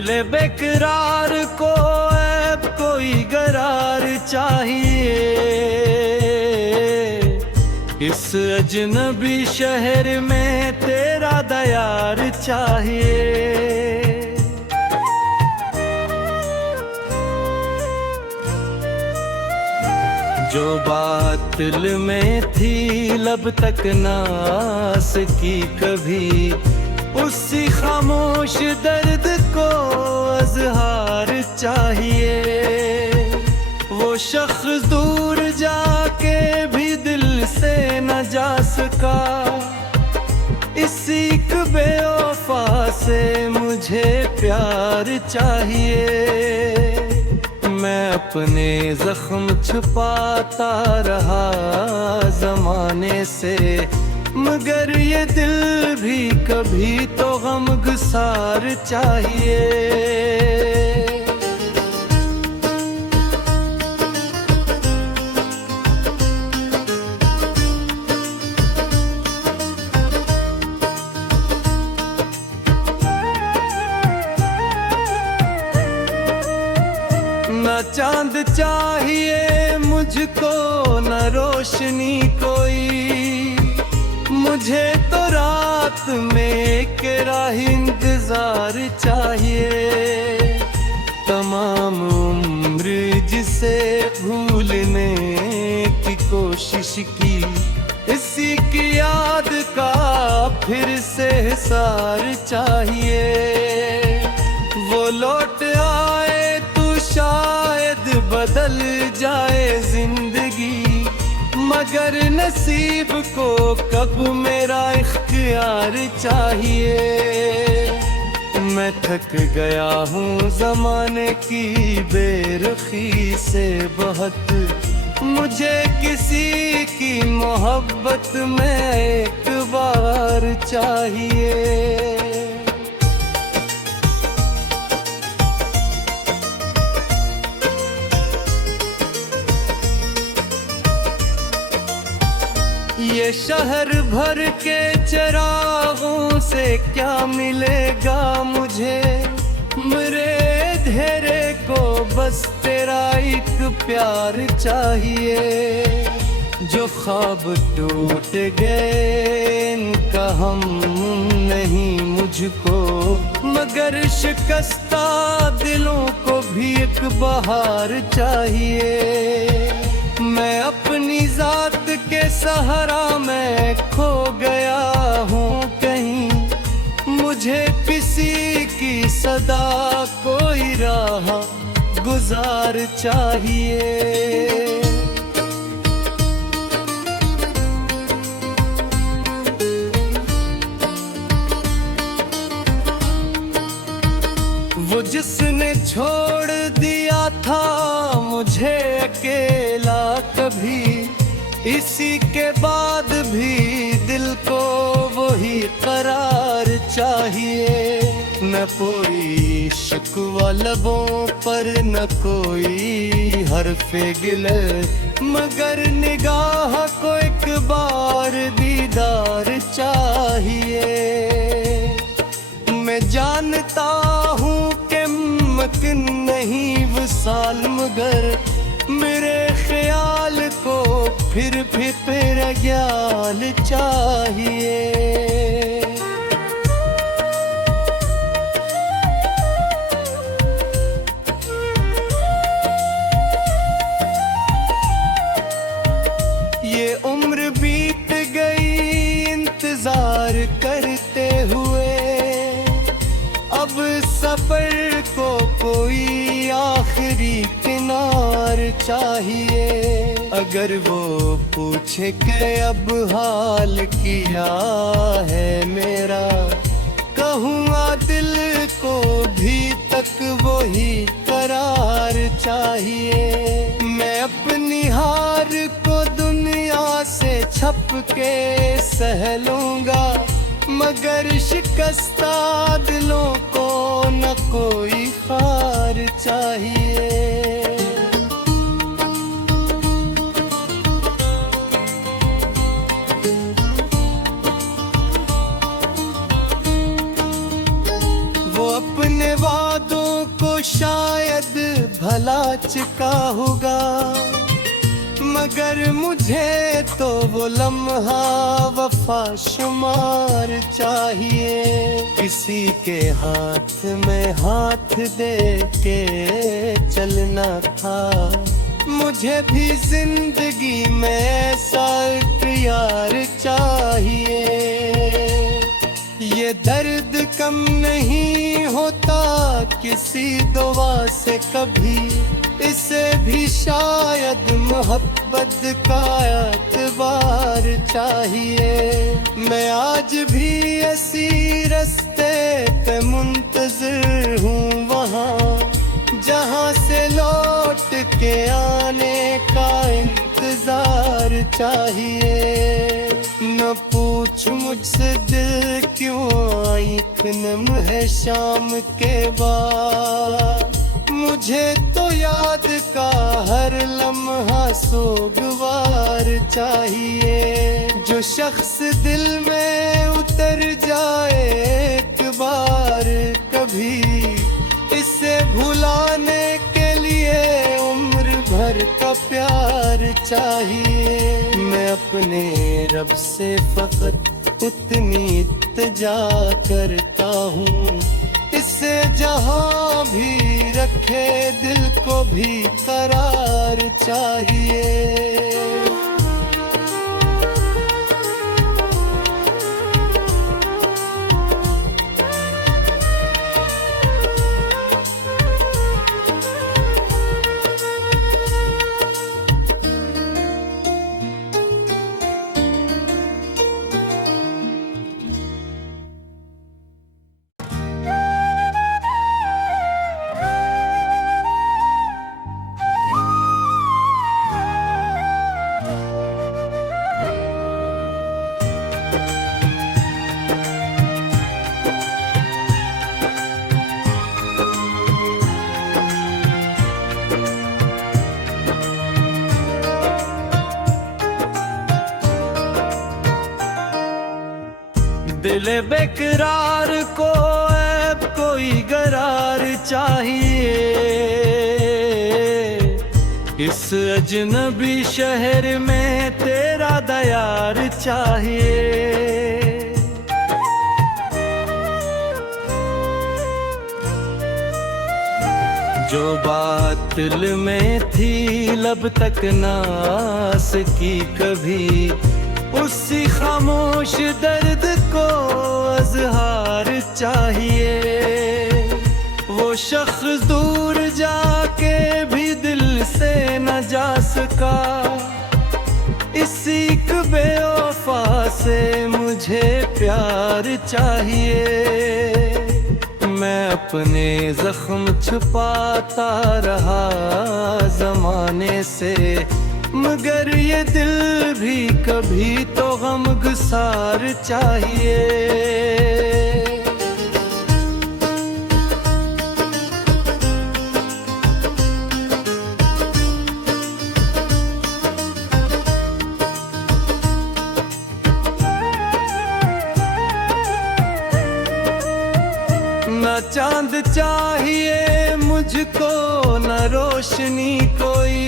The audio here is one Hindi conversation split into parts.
दिल बेकरार को ऐब कोई गरार चाहिए। इस अजनबी शहर में तेरा दयार चाहिए। जो बात दिल में थी लब तक ना आ सकी कभी, उसी खामोश दर्द को अज़हार चाहिए। वो शख्स दूर जाके भी दिल से न जा सका, इसी एक बेवफा से मुझे प्यार चाहिए। मैं अपने जख्म छुपाता रहा ज़माने से, मगर ये दिल भी कभी तो गमगसार चाहिए। न चांद चाहिए मुझको न रोशनी कोई, मुझे तो रात में तेरा इंतजार चाहिए। तमाम उम्र जिसे भूलने की कोशिश की, इसी की याद का फिर से हिसार चाहिए। वो लौट आए तो शायद बदल जाए जिंदगी, मगर नसीब को कब मेरा इख्तियार चाहिए। मैं थक गया हूँ ज़माने की बेरुखी से बहुत, मुझे किसी की मोहब्बत में एक बार चाहिए। ये शहर भर के चिरागों से क्या मिलेगा मुझे, मेरे धेरे को बस तेरा एक प्यार चाहिए। जो ख्वाब टूट गए इनका हम नहीं मुझको, मगर शिकस्ता दिलों को भी एक बहार चाहिए। मैं अपनी जात के सहारा में खो गया हूँ कहीं, मुझे किसी की सदा कोई राह गुजार चाहिए। वो जिसने छोड़ दिया था मुझे अकेला कभी, इसी के बाद भी दिल को वही करार चाहिए। न कोई शिकवा लबों पर न कोई हर्फ़े गिले, मगर निगाह को एक बार दीदार चाहिए। मैं जानता हूँ कि मुमकिन नहीं विसाल, मगर मेरे ख्याल को फिर भी तेरा ख्याल चाहिए। ये उम्र बीत गई इंतजार करते हुए, अब सफर को कोई आखिरी किनार चाहिए। अगर वो पूछे कि अब हाल क्या है मेरा, कहूँगा दिल को भी तक वही करार चाहिए। मैं अपनी हार को दुनिया से छप के सह लूँगा, मगर शिकस्ता दिलों को न कोई हार चाहिए। वो अपने वादों खुद भला चुका होगा, मगर मुझे तो वो लम्हा वफा शुमार चाहिए। किसी के हाथ में हाथ दे के चलना था, मुझे भी जिंदगी में ऐसा एक यार चाहिए। ये दर्द कम नहीं होता किसी दुआ से कभी, इसे भी शायद मोहब्बत का एतबार चाहिए। मैं आज भी इसी रास्ते पे मुंतज़िर हूँ, वहाँ जहाँ से लौट के आने का इंतजार चाहिए। न पूछ मुझसे दिल क्यों आँख नम है शाम के बाद, मुझे तो याद का हर लम्हा सोगवार चाहिए। जो शख्स दिल में उतर जाए एक बार कभी, इसे भुलाने के लिए उम्र भर का प्यार चाहिए। मैं अपने रब से फकत उतनी इल्तिजा करता हूँ, इससे जहाँ भी रखे दिल को भी करार चाहिए। दिल बेकरार को ऐब कोई गरार चाहिए। इस अजनबी शहर में तेरा दयार चाहिए। जो बात दिल में थी लब तक ना आ सकी कभी, उसी खामोश दर्द को अज़हार चाहिए। वो शख्स दूर जाके भी दिल से न जा सका, इसी बेवफा से मुझे प्यार चाहिए। मैं अपने जख्म छुपाता रहा ज़माने से, मगर ये दिल भी कभी तो गमगसार चाहिए। न चांद चाहिए मुझको न रोशनी कोई,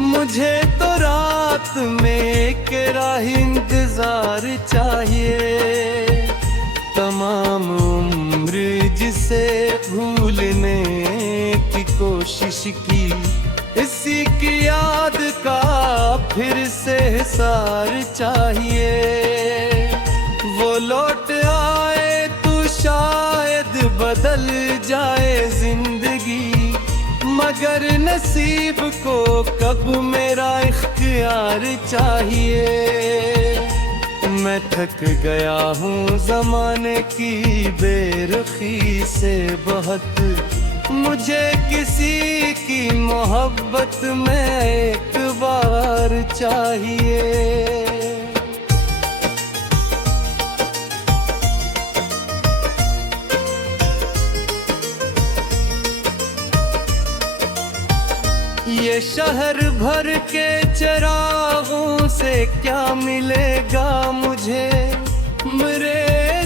मुझे तो रात में एक राह इंतजार चाहिए। तमाम उम्र जिसे भूलने की कोशिश की, इसी की याद का फिर से हिसार चाहिए। वो लौट आए तो शायद बदल जाए जिंदगी, मगर नसीब को कब मेरा इख्तियार चाहिए। मैं थक गया हूँ ज़माने की बेरुखी से बहुत, मुझे किसी की मोहब्बत में एक बार चाहिए। ये शहर भर के चिरागों से क्या मिलेगा मुझे, मेरे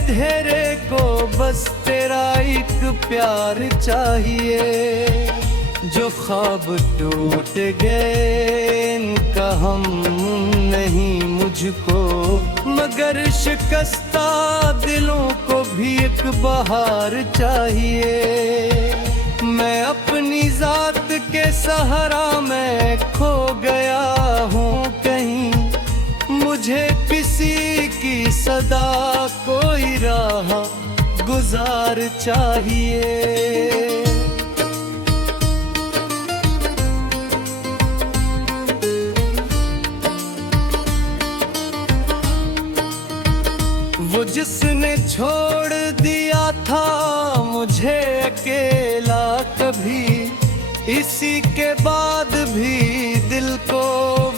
धेरे को बस तेरा तेरा एक प्यार चाहिए। जो ख्वाब टूट गए इनका हम नहीं मुझको, मगर शिकस्ता दिलों को भी एक बहार चाहिए। मैं अपनी जात के सहारा में खो गया हूँ कहीं, मुझे किसी की सदा कोई राह गुजार चाहिए। वो जिसने छोड़ दिया था मुझे अकेला कभी, इसी के बाद भी दिल को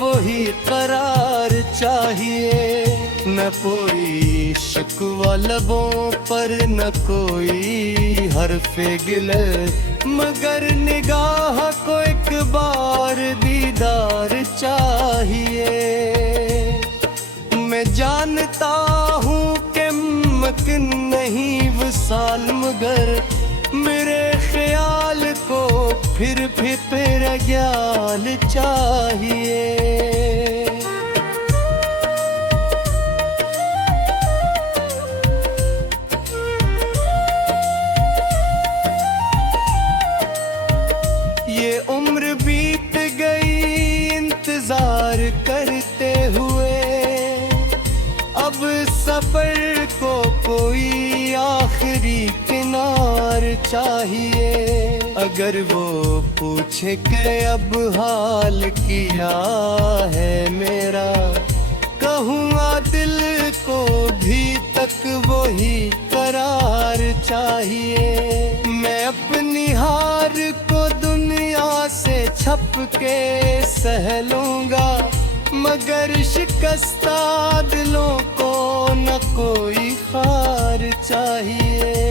वही करार चाहिए। न कोई शिकवा लबों पर न कोई हर्फ़े गिले, मगर निगाह को एक बार दीदार चाहिए। मैं जानता हूँ कि मुमकिन नहीं विसाल, मगर मेरे ख्याल को फिर भी तेरा ख्याल चाहिए। ये उम्र बीत गई इंतजार करते हुए, अब सफर को कोई आखिरी किनार चाहिए। अगर वो पूछे कि अब हाल क्या है मेरा, कहूँगा दिल को भी तक वही करार चाहिए। मैं अपनी हार को दुनिया से छप के सह लूँगा, मगर शिकस्ता दिलों को न कोई हार चाहिए।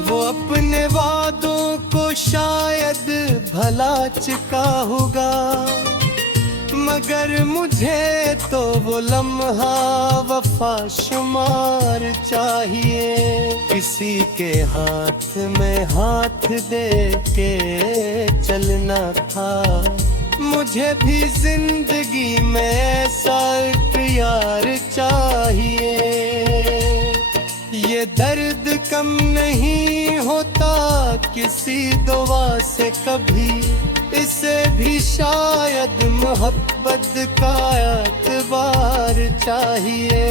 वो अपने वादों को शायद भला चुका होगा, मगर मुझे तो वो लम्हा वफा शुमार चाहिए। किसी के हाथ में हाथ दे के चलना था, मुझे भी जिंदगी में ऐसा एक यार चाहिए। ये दर्द कम नहीं होता किसी दुआ से कभी, इसे भी शायद मोहब्बत का एतबार चाहिए।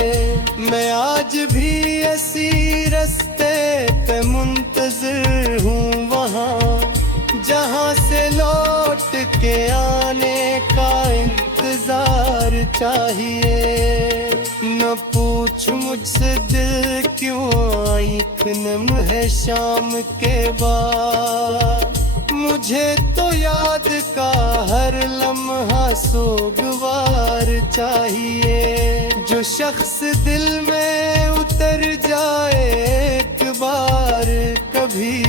मैं आज भी ऐसी रास्ते पे मुंतज़िर हूँ वहाँ, जहाँ से लौट के आने का इंतजार चाहिए। न पूछ मुझसे दिल क्यों आँख नम है शाम के बाद, मुझे तो याद का हर लम्हा सोगवार चाहिए। जो शख्स दिल में उतर जाए एक बार कभी,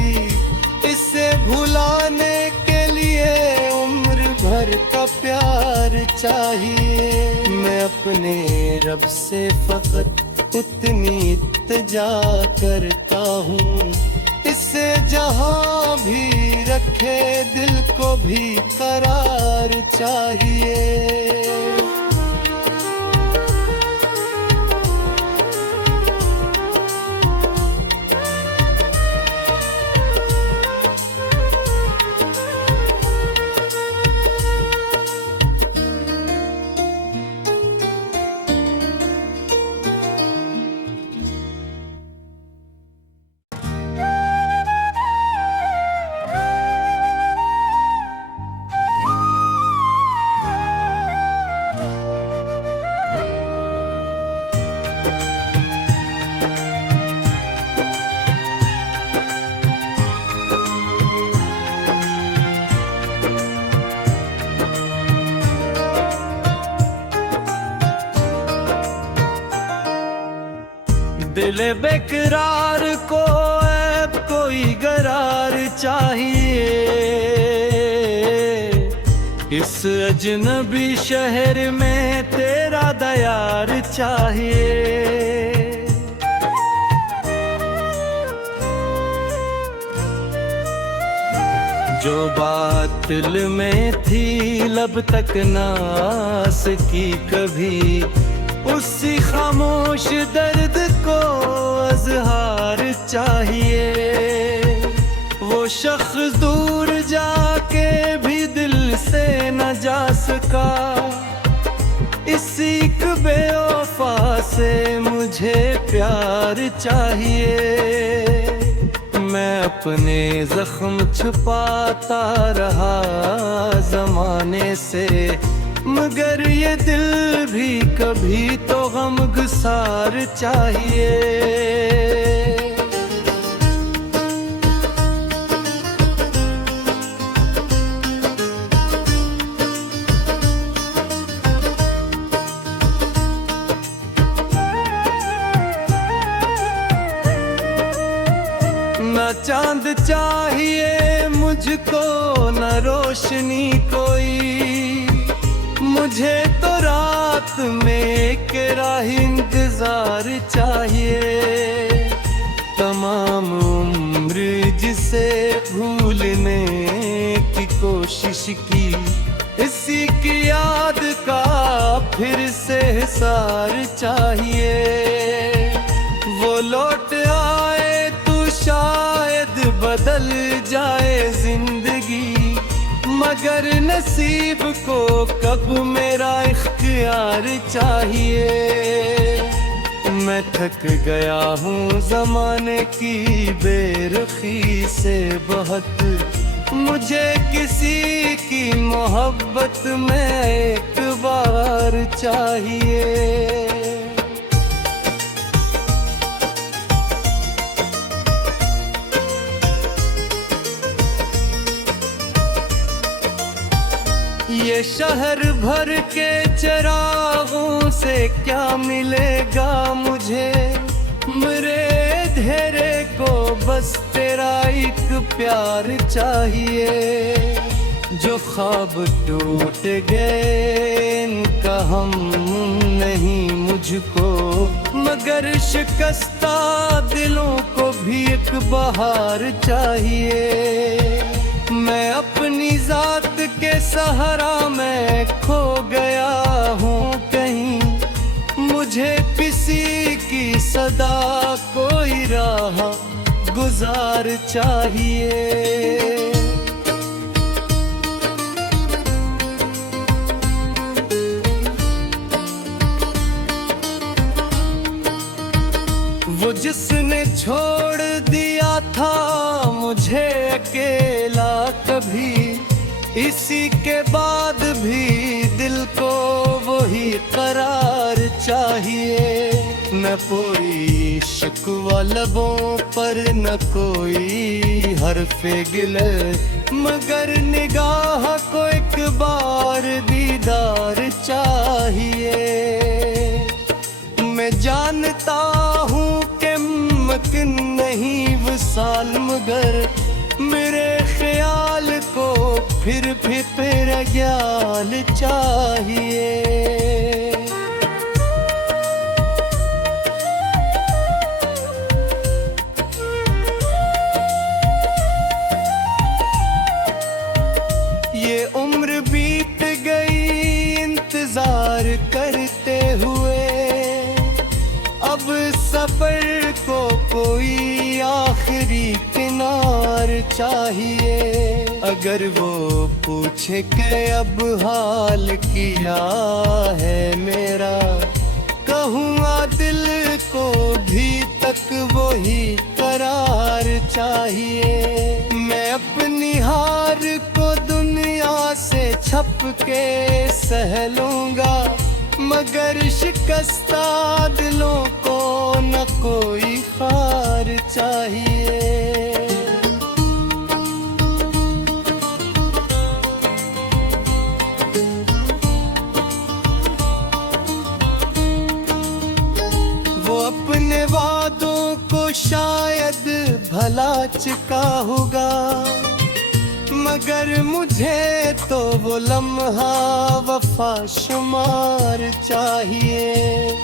इसे भुलाने के लिए उम्र भर का प्यार चाहिए। मैं अपने रब से फकत उतनी इल्तिजा करता हूँ, इससे जहाँ भी रखे दिल को भी करार चाहिए। दिल बेकरार को ऐब कोई करार चाहिए। अजनबी शहर में तेरा दयार चाहिए। जो बात दिल में थी लब तक ना आ सकी कभी, उसी खामोश दर्द को अज़हार चाहिए। वो शख्स दूर जाके भी दिल से न जा सका, इसी एक बेवफा से मुझे प्यार चाहिए। मैं अपने जख्म छुपाता रहा ज़माने से, मगर ये दिल भी कभी तो गमगसार चाहिए। न चांद चाहिए मुझको न रोशनी कोई, मुझे तो रात में एक राह इंतजार चाहिए। तमाम उम्र जिसे भूलने की कोशिश की, इसी की याद का फिर से हिसार चाहिए। वो लौट आए शायद बदल जाए जिंदगी, मगर नसीब को कब मेरा इख्तियार चाहिए। मैं थक गया हूँ ज़माने की बेरुखी से बहुत, मुझे किसी की मोहब्बत में एक बार चाहिए। ये शहर भर के चिरागों से क्या मिलेगा मुझे, मेरे धेरे को बस तेरा एक प्यार चाहिए। जो ख्वाब टूट गए इनका हम नहीं मुझको, मगर शिकस्ता दिलों को भी एक बहार चाहिए। मैं अपनी जात के सहारा में खो गया हूँ कहीं, मुझे किसी की सदा कोई राह गुजार चाहिए। वो जिसने छोड़ दिया था मुझे अकेला कभी, इसी के बाद भी दिल को वही करार चाहिए। न कोई शिकवा लबों पर न कोई हर्फे गिले, मगर निगाह को एक बार दीदार चाहिए। मैं जानता हूँ कि मुमकिन नहीं विसाल, मगर मेरे ख्याल को फिर भी तेरा ख्याल चाहिए। ये उम्र बीत गई इंतजार करते हुए, अब सफर को कोई आखिरी किनार चाहिए। अगर वो पूछे कि अब हाल क्या है मेरा, कहूँगा दिल को भी तक वही करार चाहिए। मैं अपनी हार को दुनिया से छप के सह लूँगा, मगर शिकस्ता दिलों को न कोई हार चाहिए। वो अपने वादों को शायद भला चुका होगा, मगर मुझे मुझे तो वो लम्हा वफा शुमार चाहिए,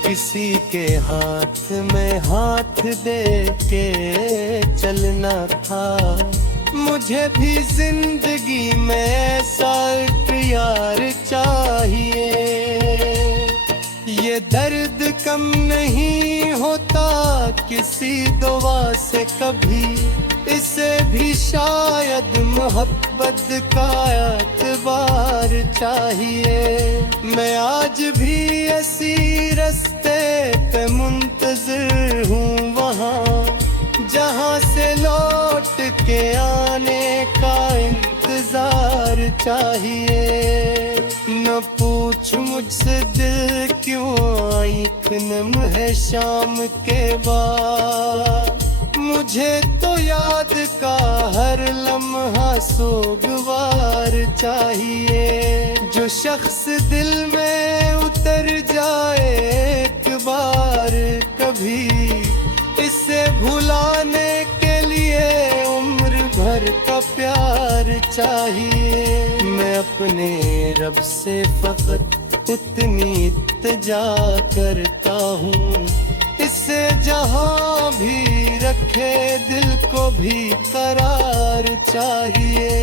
किसी के हाथ में हाथ दे के चलना था। मुझे भी जिंदगी में ऐसा एक यार चाहिए। ये दर्द कम नहीं होता किसी दुआ से कभी, इसे भी शायद मोहब्बत का एतबार चाहिए। मैं आज भी ऐसी रास्ते पे मुंतज़िर हूँ वहाँ, जहाँ से लौट के आने का इंतजार चाहिए। न पूछ मुझसे दिल क्यों आई नम है शाम के बाद, मुझे तो याद का हर लम्हा सोगवार चाहिए। जो शख्स दिल में उतर जाए एक बार कभी, इसे भुलाने के लिए उम्र भर का प्यार चाहिए। मैं अपने रब से फकत इतनी इल्तिजा करता हूँ, इससे जहाँ भी रखे दिल को भी करार चाहिए।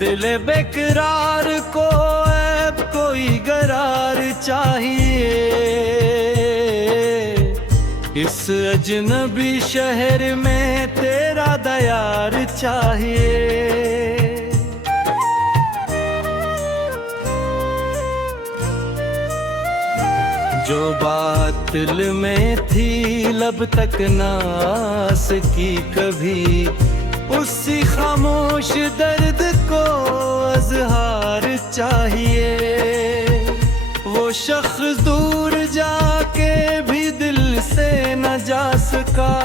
दिल बेकरार को ऐब कोई करार चाहिए, इस अजनबी शहर में तेरा दयार चाहिए। जो बात दिल में थी लब तक ना आ सकी कभी, उसी खामोश दर्द को अज़हार चाहिए। वो शख्स दूर जाके भी दिल से न जा सका,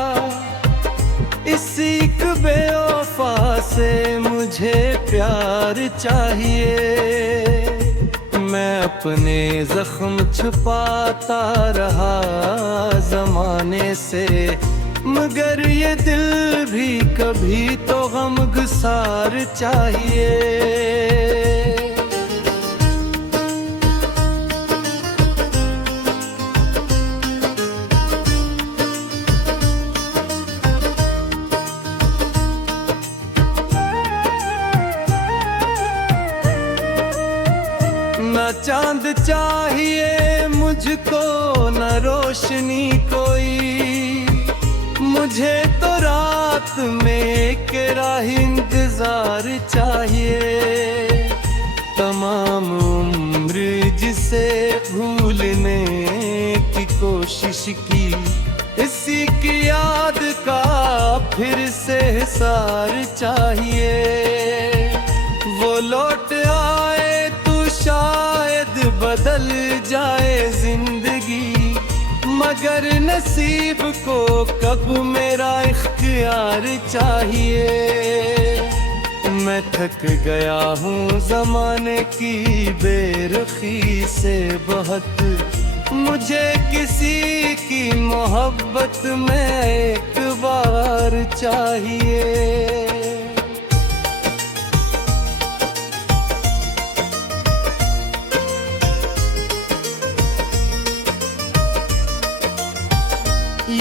इसी एक बेवफा से मुझे प्यार चाहिए। मैं अपने जख्म छुपाता रहा ज़माने से, मगर ये दिल भी कभी तो गमगसार चाहिए। न चांद चाहिए मुझको न रोशनी कोई, मुझे तो रात में एक राह इंतजार चाहिए। तमाम उम्र जिसे भूलने की कोशिश की, इसी की याद का फिर से हिसार चाहिए। वो लौट आए तो शायद बदल जाए जिंदगी, मगर नसीब को कब मेरा इख्तियार चाहिए। मैं थक गया हूँ ज़माने की बेरुखी से बहुत, मुझे किसी की मोहब्बत में एक बार चाहिए।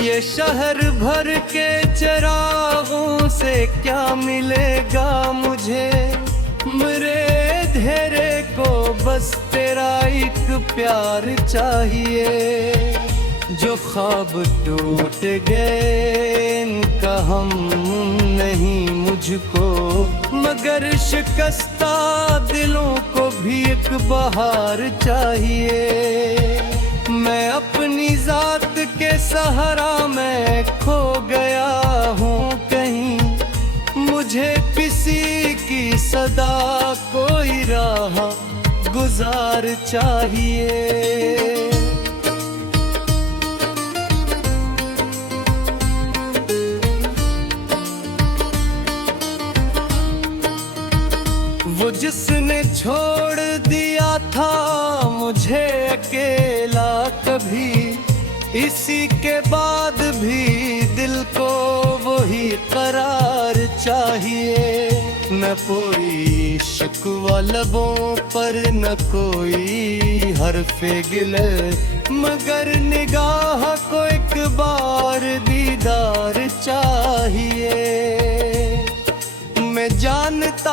ये शहर भर के चिरागों से क्या मिलेगा मुझे, मेरे धेरे को बस तेरा एक प्यार चाहिए। जो ख्वाब टूट गए इनका हम नहीं मुझको, मगर शिकस्ता दिलों को भी एक बहार चाहिए। मैं अपनी जात के सहारा में खो गया हूँ कहीं, मुझे किसी की सदा कोई राह गुजार चाहिए। वो जिसने छोड़ दिया था मुझे अकेला कभी, इसी के बाद भी दिल को वही करार चाहिए। न कोई शिकवा लबों पर न कोई हर्फे गिले, मगर निगाह को एक बार दीदार चाहिए। मैं जानता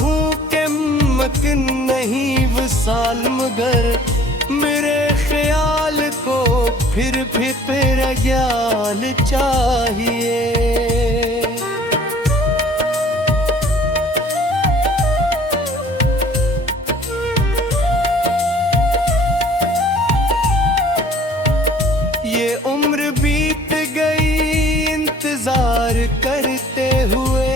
हूँ कि मुमकिन नहीं विसाल, मगर मेरे ख्याल को फिर भी तेरा ज्ञान चाहिए। ये उम्र बीत गई इंतजार करते हुए,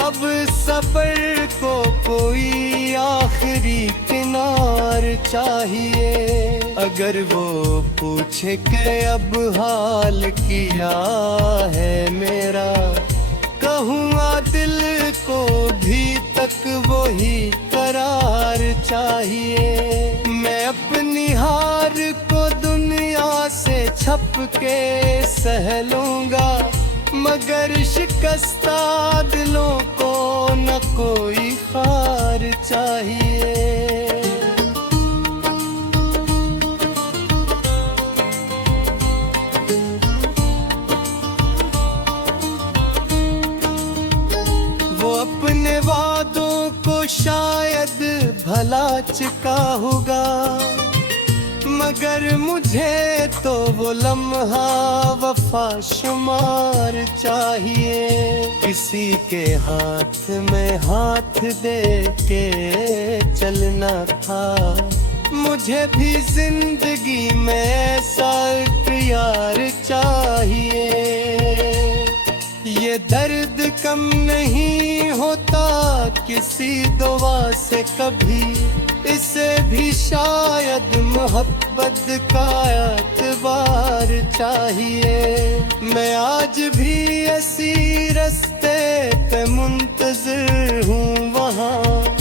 अब सफर को कोई आखिरी किनार चाहिए। अगर वो पूछे कि अब हाल क्या है मेरा, कहूँगा दिल को भी तक वही करार चाहिए। मैं अपनी हार को दुनिया से छप के सह लूँगा, मगर शिकस्ता दिलों को न कोई हार चाहिए। वो अपने वादों को शायद भला चुका होगा, मगर मुझे तो वो लम्हा वफा शुमार चाहिए। किसी के हाथ में हाथ दे के चलना था, मुझे भी जिंदगी में ऐसा प्यार चाहिए। ये दर्द कम नहीं होता किसी दुआ से कभी, इसे भी शायद मोहब्बत का एतबार चाहिए। मैं आज भी ऐसी रास्ते पे मुंतज़िर हूँ वहाँ,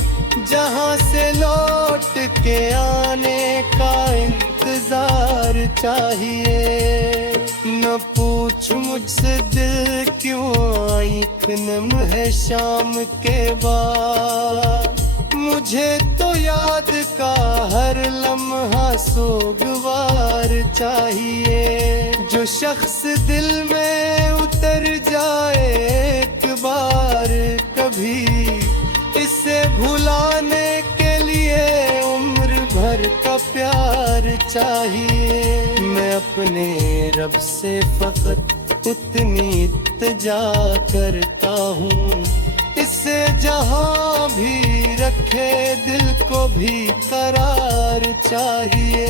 जहाँ से लौट के आने का इंतजार चाहिए। न पूछ मुझसे दिल क्यों आई नम है शाम के बाद, मुझे तो याद का हर लम्हा सोगवार चाहिए। जो शख्स दिल में उतर जाए एक बार कभी, इसे भुलाने के लिए उम्र भर का प्यार चाहिए। मैं अपने रब से फकत उतनी इल्तिजा करता हूँ, इससे जहाँ भी रखे दिल को भी करार चाहिए।